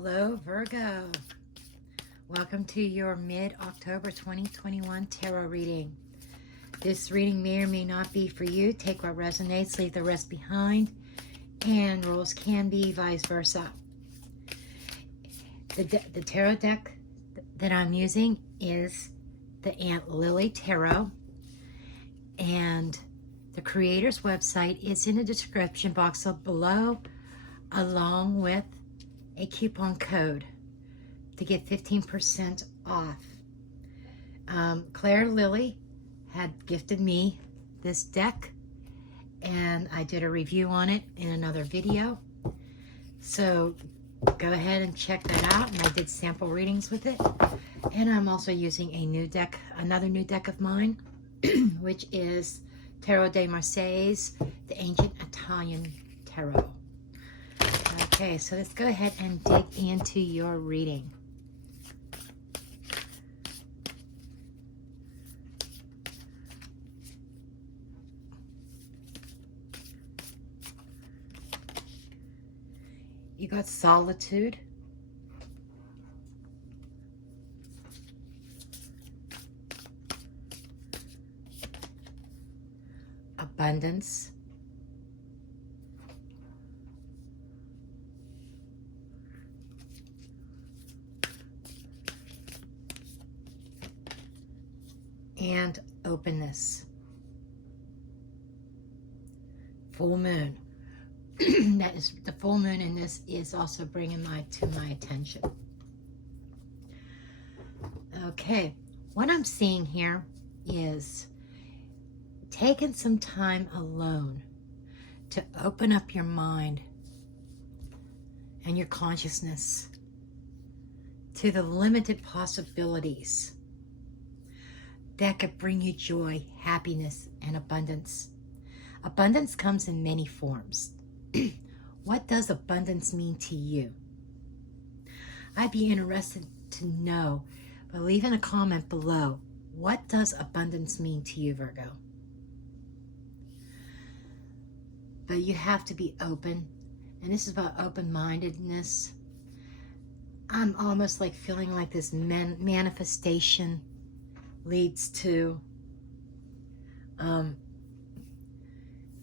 Hello, Virgo. Welcome to your mid-October 2021 tarot reading. This reading may or may not be for you. Take what resonates, leave the rest behind, and roles can be vice versa. The tarot deck that I'm using is the Aunt Lily Tarot, and the creator's website is in the description box below, along with a coupon code to get 15% off. Claire Lily had gifted me this deck, and I did a review on it in another video. So go ahead and check that out. And I did sample readings with it. And I'm also using a new deck, another new deck of mine, which is Tarot de Marseilles, the Ancient Italian Tarot. Okay, so let's go ahead and dig into your reading. You got solitude, abundance, and openness. Full moon. That is the full moon, and this is also bringing my attention. Okay, what I'm seeing here is taking some time alone to open up your mind and your consciousness to the limited possibilities that could bring you joy, happiness, and abundance. Abundance comes in many forms. What does abundance mean to you? I'd be interested to know by leaving a comment below. What does abundance mean to you, Virgo? But you have to be open, and this is about open-mindedness. I'm almost like feeling like this manifestation leads to,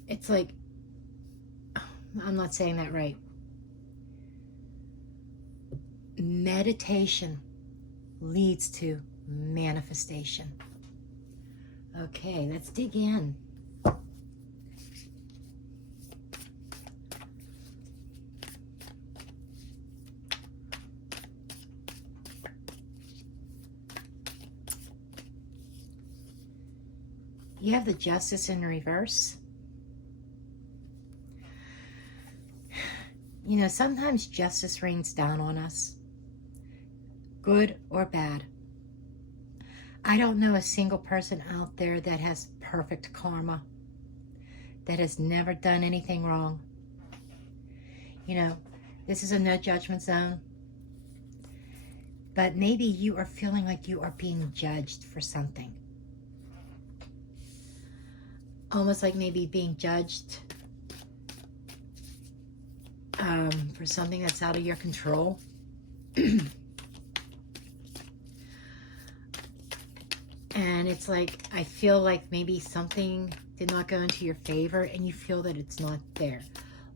it's like, I'm not saying that right. Meditation leads to manifestation. Okay, let's dig in. You have the Justice in reverse. You know, sometimes justice rains down on us, good or bad. I don't know a single person out there that has perfect karma, that has never done anything wrong. You know, this is a no judgment zone, but maybe you are feeling like you are being judged for something. Almost like maybe being judged for something that's out of your control. And it's like, I feel like maybe something did not go into your favor and you feel that it's not fair.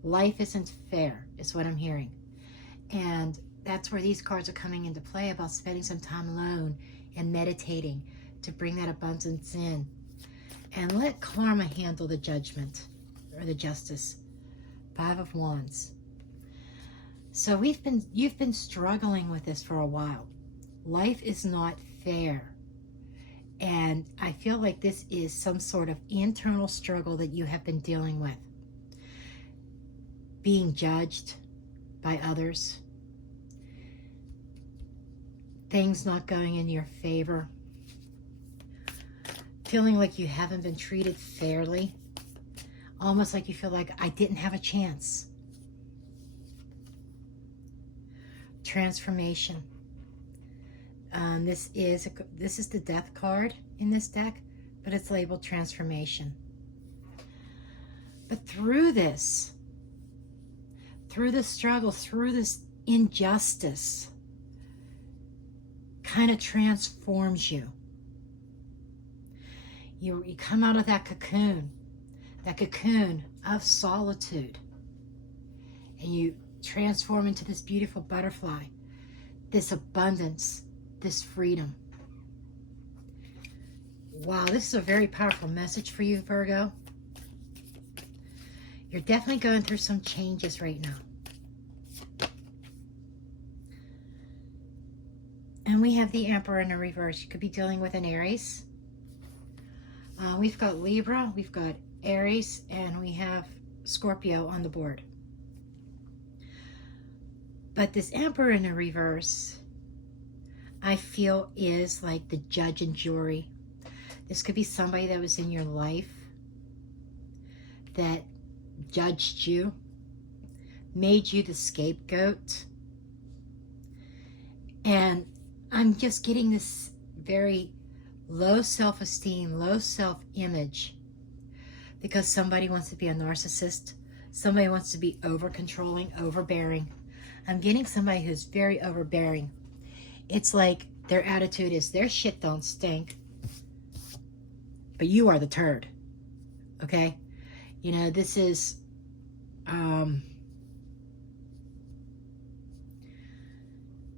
Life isn't fair, is what I'm hearing. And that's where these cards are coming into play, about spending some time alone and meditating to bring that abundance in. And let karma handle the judgment or the justice. 5 of Wands. So you've been struggling with this for a while. Life is not fair. And I feel like this is some sort of internal struggle that you have been dealing with. Being judged by others. Things not going in your favor. Feeling like you haven't been treated fairly. Almost like you feel like I didn't have a chance. Transformation. This is the Death card in this deck, but it's labeled transformation. But through this struggle, through this injustice kind of transforms you. You come out of that cocoon of solitude, and you transform into this beautiful butterfly, this abundance, this freedom. Wow, this is a very powerful message for you, Virgo. You're definitely going through some changes right now. And we have the Emperor in a reverse. You could be dealing with an Aries. We've got Libra, we've got Aries, and we have Scorpio on the board. But this Emperor in a reverse, I feel, is like the judge and jury. This could be somebody that was in your life that judged you, made you the scapegoat. And I'm just getting this very low self-esteem, low self-image, because somebody wants to be a narcissist. Somebody wants to be over-controlling, overbearing. I'm getting somebody who's very overbearing. It's like their attitude is their shit don't stink, but you are the turd. Okay? You know, this is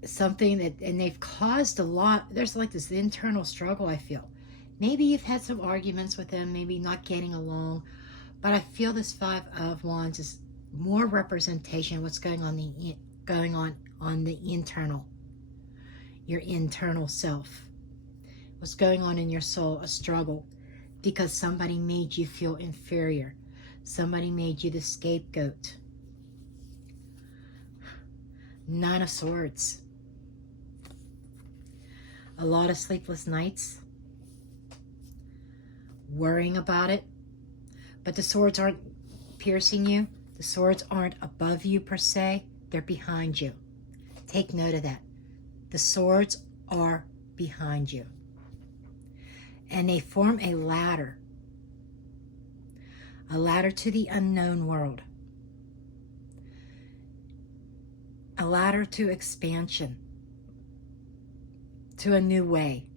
something that, and they've caused a lot. There's like this internal struggle, I feel. Maybe you've had some arguments with them, maybe not getting along, but I feel this Five of Wands is more representation of what's going on the internal, your internal self. What's going on in your soul, a struggle, because somebody made you feel inferior. Somebody made you the scapegoat. Nine of Swords. A lot of sleepless nights. Worrying about it. But the swords aren't piercing you. The swords aren't above you per se. They're behind you. Take note of that. The swords are behind you. And they form a ladder. A ladder to the unknown world. A ladder to expansion. To a new way.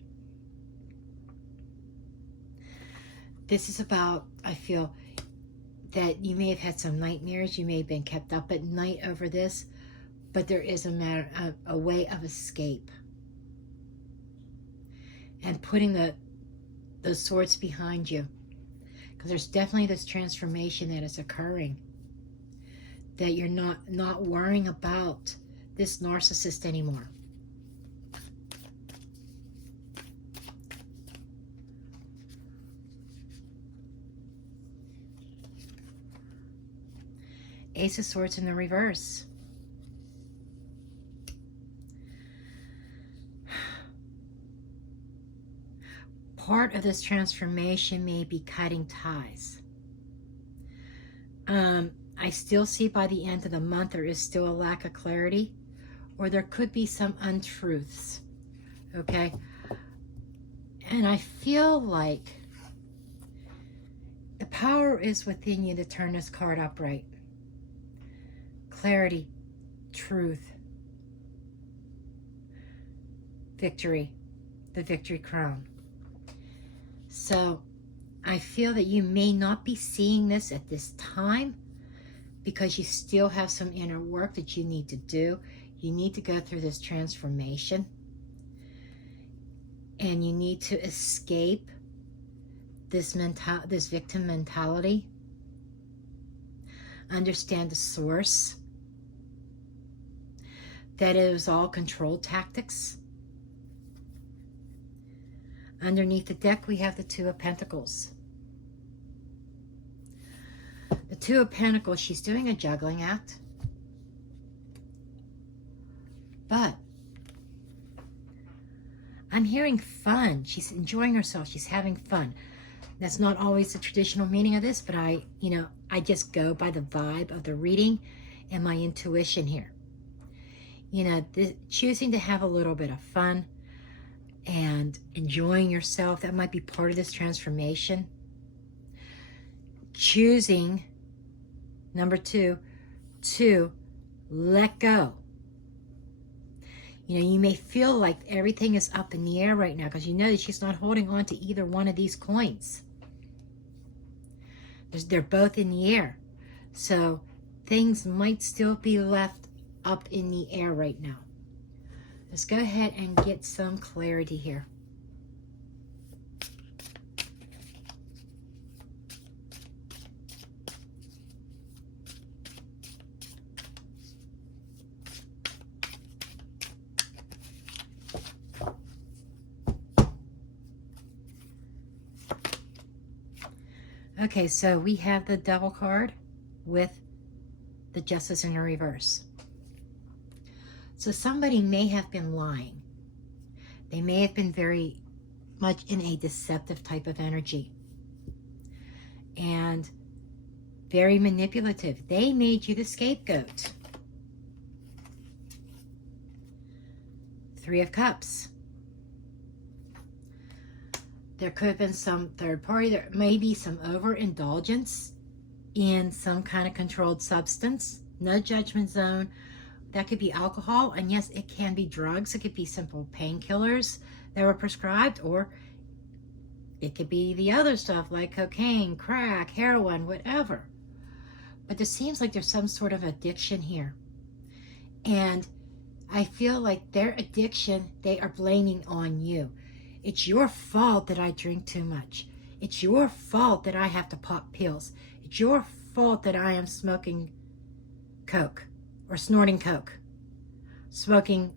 This is about, I feel, that you may have had some nightmares. You may have been kept up at night over this. But there is a way of escape. And putting those swords behind you. Because there's definitely this transformation that is occurring. That you're not worrying about this narcissist anymore. Ace of Swords in the reverse. Part of this transformation may be cutting ties. I still see by the end of the month there is still a lack of clarity, or there could be some untruths. Okay? And I feel like the power is within you to turn this card upright. Clarity, truth, victory, the victory crown. So I feel that you may not be seeing this at this time because you still have some inner work that you need to do. You need to go through this transformation, and you need to escape this victim mentality. Understand the source, that it was all control tactics. Underneath the deck, we have the Two of Pentacles. The Two of Pentacles, she's doing a juggling act. But I'm hearing fun. She's enjoying herself. She's having fun. That's not always the traditional meaning of this, but I just go by the vibe of the reading and my intuition here. Choosing to have a little bit of fun and enjoying yourself, that might be part of this transformation. Choosing, number two, to let go You know, you may feel like everything is up in the air right now because you know that she's not holding on to either one of these coins. They're both in the air. So things might still be left up in the air right now. Let's go ahead and get some clarity here. Okay, so we have the Devil card with the Justice in the reverse. So somebody may have been lying. They may have been very much in a deceptive type of energy and very manipulative. They made you the scapegoat. Three of Cups. There could have been some third party. There may be some overindulgence in some kind of controlled substance. No judgment zone. That could be alcohol, and yes, it can be drugs. It could be simple painkillers that were prescribed, or it could be the other stuff like cocaine, crack, heroin, whatever. But there seems like there's some sort of addiction here. And I feel like their addiction, they are blaming on you. It's your fault that I drink too much. It's your fault that I have to pop pills. It's your fault that I am smoking coke or snorting coke, smoking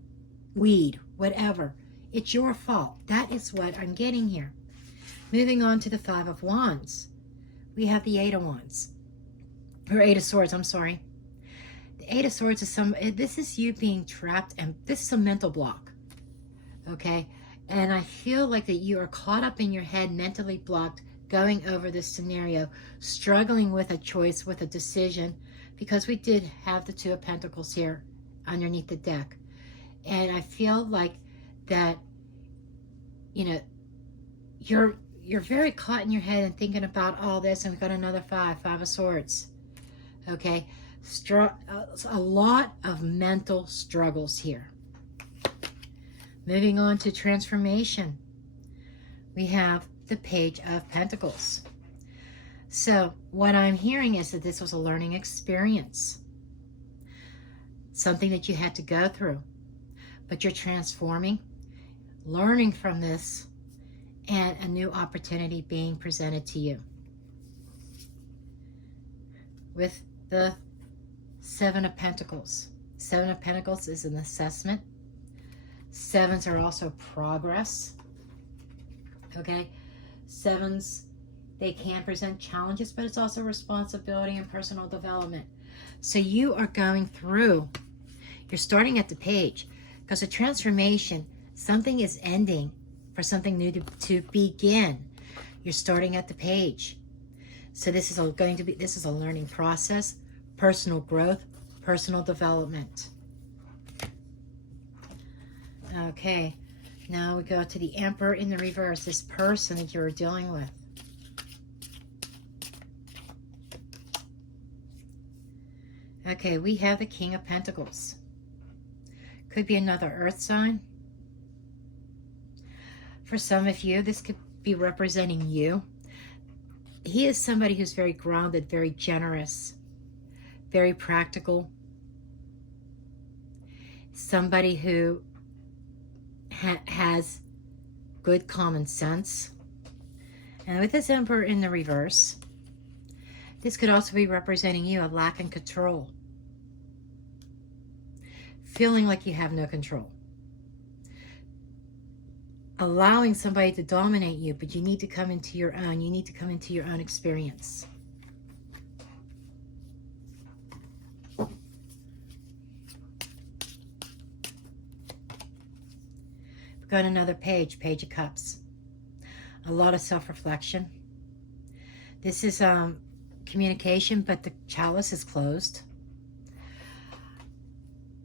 weed, whatever. It's your fault. That is what I'm getting here. Moving on to the Five of Wands. We have the Eight of Wands. Or Eight of Swords, I'm sorry. The Eight of Swords is this is you being trapped, and this is a mental block. Okay? And I feel like that you are caught up in your head, mentally blocked, going over this scenario, struggling with a choice, with a decision, because we did have the Two of Pentacles here underneath the deck. And I feel like that, you know, you're very caught in your head and thinking about all this, and we've got another Five of Swords. Okay? A lot of mental struggles here. Moving on to transformation, we have the Page of Pentacles. So what I'm hearing is that this was a learning experience, something that you had to go through, but you're transforming, learning from this, and a new opportunity being presented to you. With the Seven of Pentacles. Seven of Pentacles is an assessment. Sevens are also progress. Okay? Sevens, they can present challenges, but it's also responsibility and personal development. So you are going through, you're starting at the Page, because a transformation, something is ending for something new to begin. You're starting at the Page. So this is this is a learning process, personal growth, personal development. Okay, now we go to the Emperor in the reverse, this person that you're dealing with. Okay, we have the King of Pentacles. Could be another earth sign. For some of you, this could be representing you. He is somebody who's very grounded, very generous, very practical. Somebody who has good common sense. And with this Emperor in the reverse, this could also be representing you, a lack in control. Feeling like you have no control. Allowing somebody to dominate you, but you need to come into your own. You need to come into your own experience. We've got another page, Page of Cups. A lot of self-reflection. This is communication, but the chalice is closed.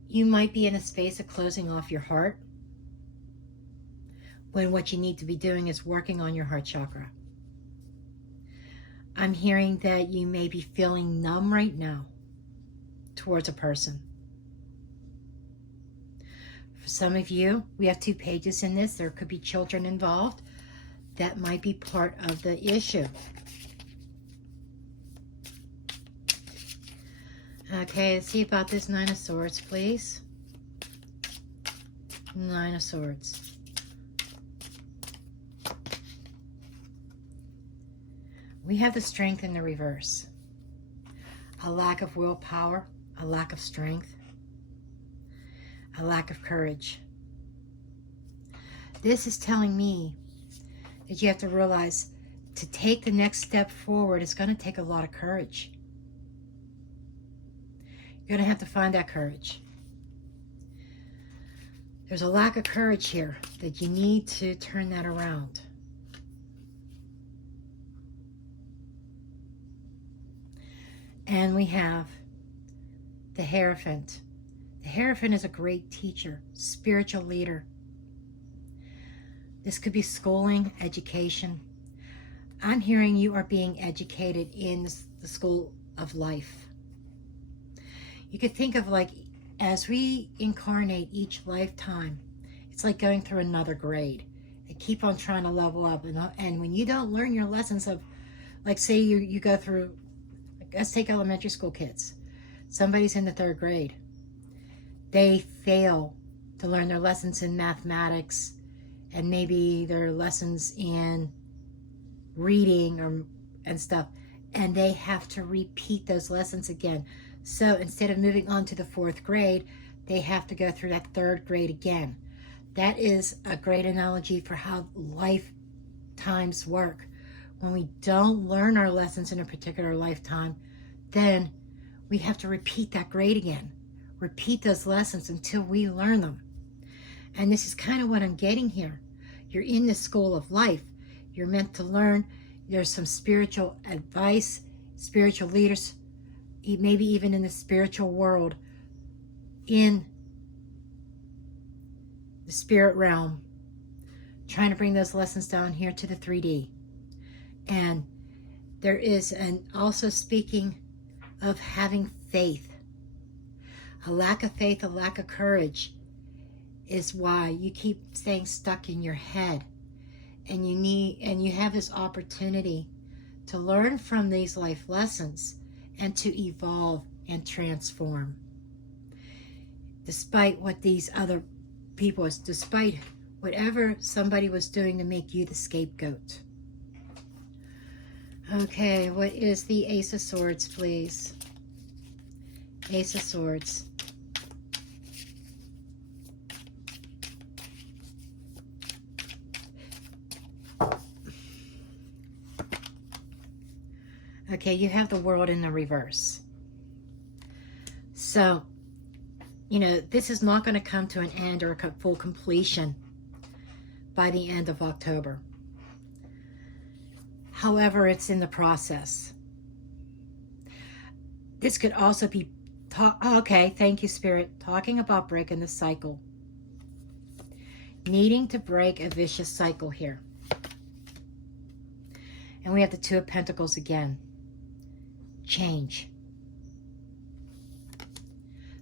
You might be in a space of closing off your heart, when what you need to be doing is working on your heart chakra. I'm hearing that you may be feeling numb right now towards a person. For some of you, we have 2 pages in this. There could be children involved. That might be part of the issue. Okay, let's see about this 9 of Swords, please. 9 of Swords. We have the Strength in the reverse. A lack of willpower, a lack of strength, a lack of courage. This is telling me that you have to realize to take the next step forward, it's going to take a lot of courage. You're going to have to find that courage. There's a lack of courage here that you need to turn that around. And we have the Hierophant. The Hierophant is a great teacher, spiritual leader. This could be schooling, education. I'm hearing you are being educated in the school of life. You could think of like, as we incarnate each lifetime, it's like going through another grade. They keep on trying to level up. And when you don't learn your lessons of, like say you go through, let's take elementary school kids. Somebody's in the 3rd grade. They fail to learn their lessons in mathematics and maybe their lessons in reading and stuff. And they have to repeat those lessons again. So instead of moving on to the 4th grade, they have to go through that 3rd grade again. That is a great analogy for how lifetimes work. When we don't learn our lessons in a particular lifetime, then we have to repeat that grade again. Repeat those lessons until we learn them. And this is kind of what I'm getting here. You're in the school of life. You're meant to learn. There's some spiritual advice, spiritual leaders, maybe even in the spiritual world, in the spirit realm, trying to bring those lessons down here to the 3D. And there is also speaking of having faith. A lack of faith, a lack of courage is why you keep staying stuck in your head. And you have this opportunity to learn from these life lessons and to evolve and transform. Despite what these other people, despite whatever somebody was doing to make you the scapegoat. Okay, what is the Ace of Swords, please? Ace of Swords. Okay, you have the World in the reverse. So, you know, this is not going to come to an end or a full completion by the end of October. However, it's in the process. This could also be, okay, thank you, Spirit, talking about breaking the cycle. Needing to break a vicious cycle here. And we have the Two of Pentacles again. Change.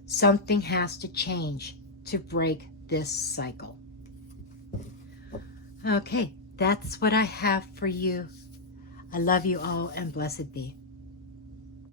Something has to change to break this cycle. Okay, that's what I have for you. I love you all and blessed be.